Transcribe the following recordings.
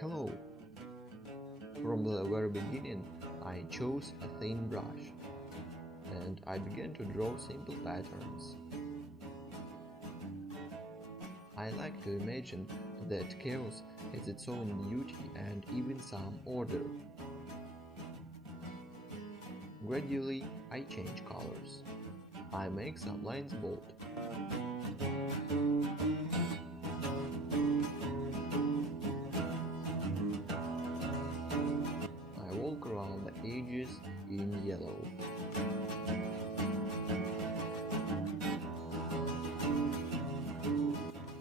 Hello! From the very beginning I chose a thin brush and I began to draw simple patterns. I like to imagine that chaos has its own beauty and even some order. Gradually I change colors. I make some lines bold. I walk around the edges in yellow.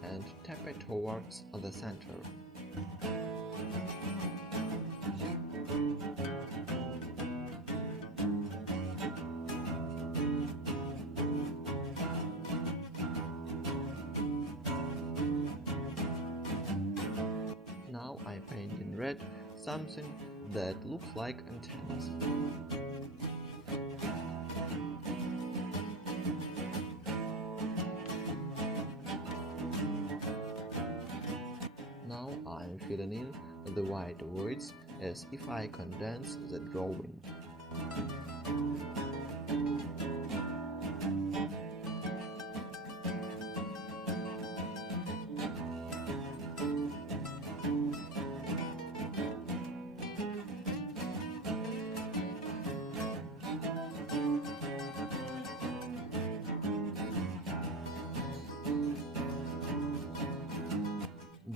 And tap it towards the center. Now I paint in red something that looks like antennas. Now I'm filling in the white voids as if I condense the drawing.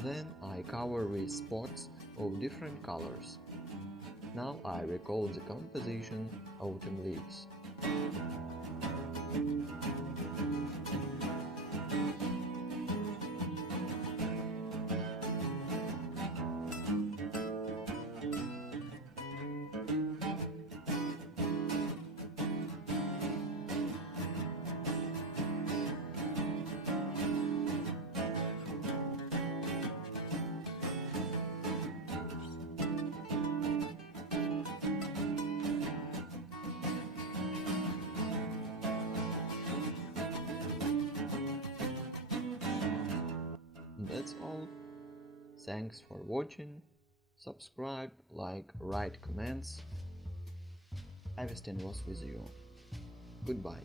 Then I cover with spots of different colors. Now I recall the composition Autumn Leaves. That's all. Thanks for watching. Subscribe, like, write comments. Avistin was with you. Goodbye.